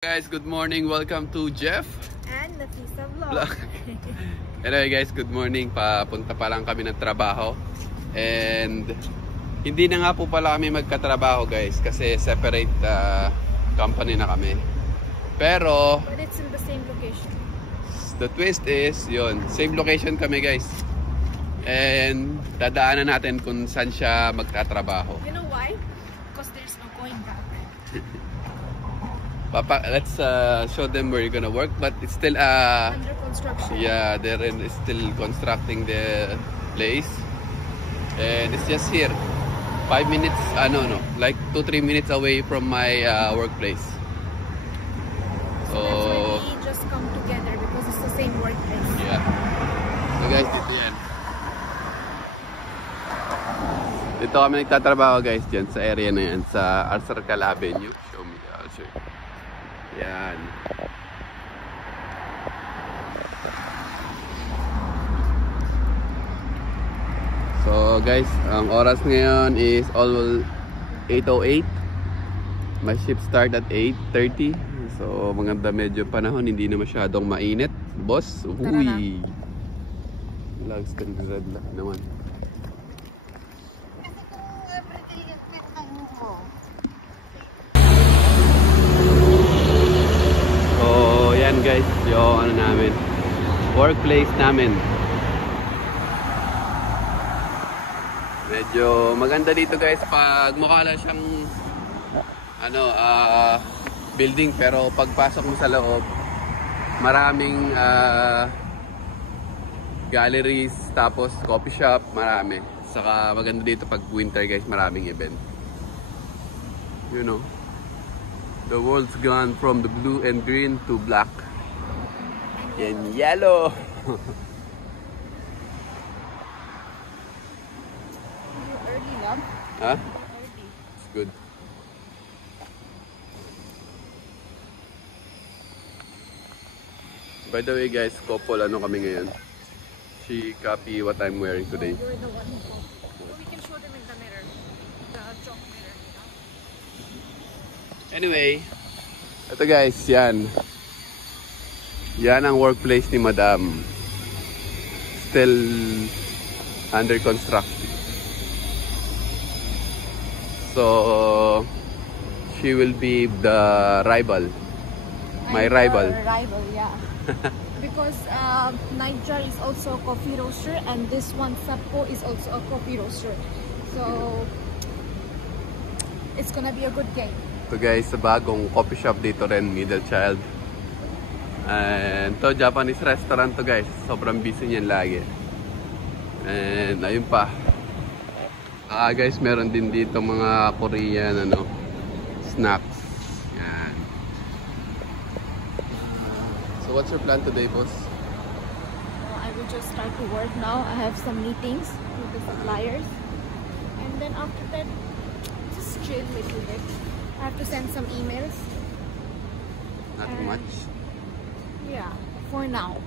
Guys, good morning. Welcome to Jeff and Nafisa Vlog. Anyway guys, good morning. Papunta pa lang kami ng trabaho. And hindi na nga po pala kami magkatrabaho guys kasi separate company na kami. Pero But it's in the same location. the twist is, yun, same location kami guys. And dadaanan natin kung saan siya magtatrabaho. You know why? Because there's no going back. Let's show them where you're gonna work, but it's still Under construction. yeah, they're still constructing the place, and it's just here, 5 minutes. No, like 2-3 minutes away from my workplace. So that's why we just come together because it's the same workplace. Yeah. So guys, dito yan. Dito kami nagtatrabaho guys, dyan sa area na yan, sa Arcercal Avenue. Show me, I'll show you. Yan. So guys, ang oras ngayon is all 8:08. My shift start at 8:30. So maganda, medyo panahon, hindi na masyadong mainit. Boss, uy. Lags ka red lang naman. So yan guys, yung ano namin, workplace namin. Medyo maganda dito guys pag mukha lang siyang building, pero pagpasok mo sa loob, maraming galleries, tapos coffee shop, marami. Saka maganda dito pag winter guys, maraming event. You know, the world's gone from the blue and green to black and yellow. Early, love. Huh? Early. It's good. By the way guys, couple ano kami ngayon. She copy what I'm wearing today. You're the one who we can show them in the mirror. The chalk mirror. Anyway, ito guys, yan. Yan ang workplace ni Madam. Still under construction. So, she will be the rival. My rival. Rival, yeah. Because Niger is also a coffee roaster and this one, Sappo, is also a coffee roaster. So, it's gonna be a good game. Ito guys, sa bagong coffee shop dito rin, Middle Child. And to Japanese restaurant to guys. Sobrang busy niyan lagi. And ayun pa. Guys, meron din dito mga Korean snacks. Yan. So what's your plan today, boss? I will just start to work now. I have some meetings with the suppliers. And then after that, just chill a little bit. I have to send some emails. Not too much. Yeah, for now.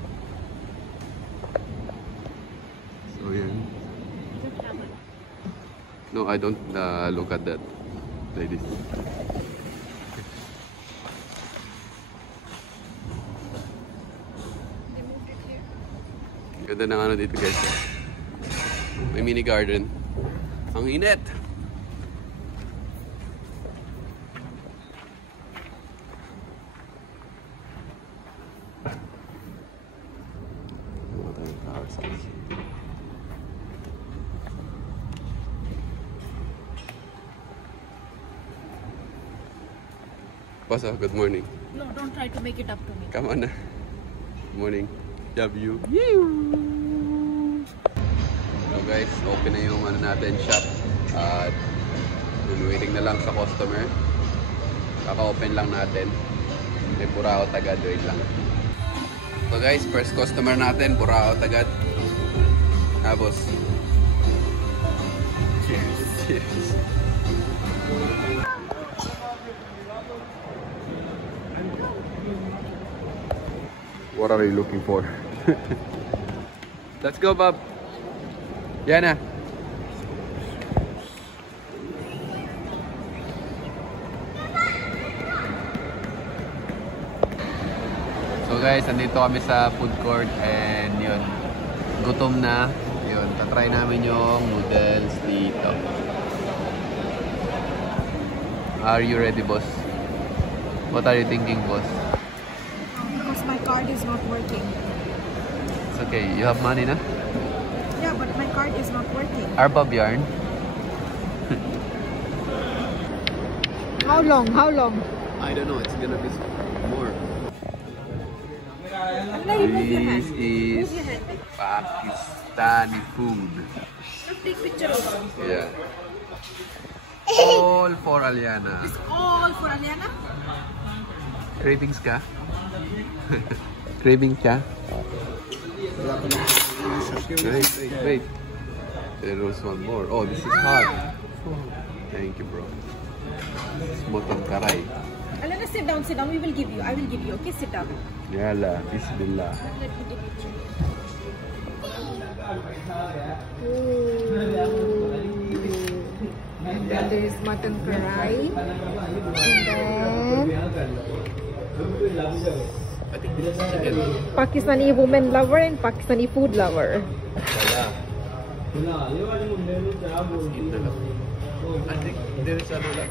So yan. No, I don't look at that. Like this. They moved it here. Ganda ng ano dito guys. May mini garden. Ang init! Boss, good morning. No, don't try to make it up to me. Come on na. Good morning. W. So guys, open na yung natin shop. Waiting na lang sa customer. Kaka-open lang natin. Hindi, Burao Tagad. Wait lang. So guys, first customer natin, Burao Tagad. Tapos cheers. Cheers. What are you looking for? Let's go, Bob. Yana. So guys, andito kami sa food court and yun, gutom na. Yun, tatry namin yung noodles dito. Are you ready, boss? What are you thinking, boss? Because my card is not working. It's okay, you have money na? Yeah, but my card is not working. Arbab yarn? How long? How long? I don't know, it's gonna be more. This This is Pakistani food. Take picture also. Yeah. All for Aliana. All for Aliana? Cravings ka? Cravings ka? Wait. There was one more. Oh, this is hot. Thank you, bro. It's mutton karay. Aliana, sit down, sit down. We will give you. I will give you. Okay, sit down. Yalla, bismillah. Let me give it to you. And then there is mutton karai. And I think this is chicken. then Pakistani woman lover and Pakistani food lover. I think there is another.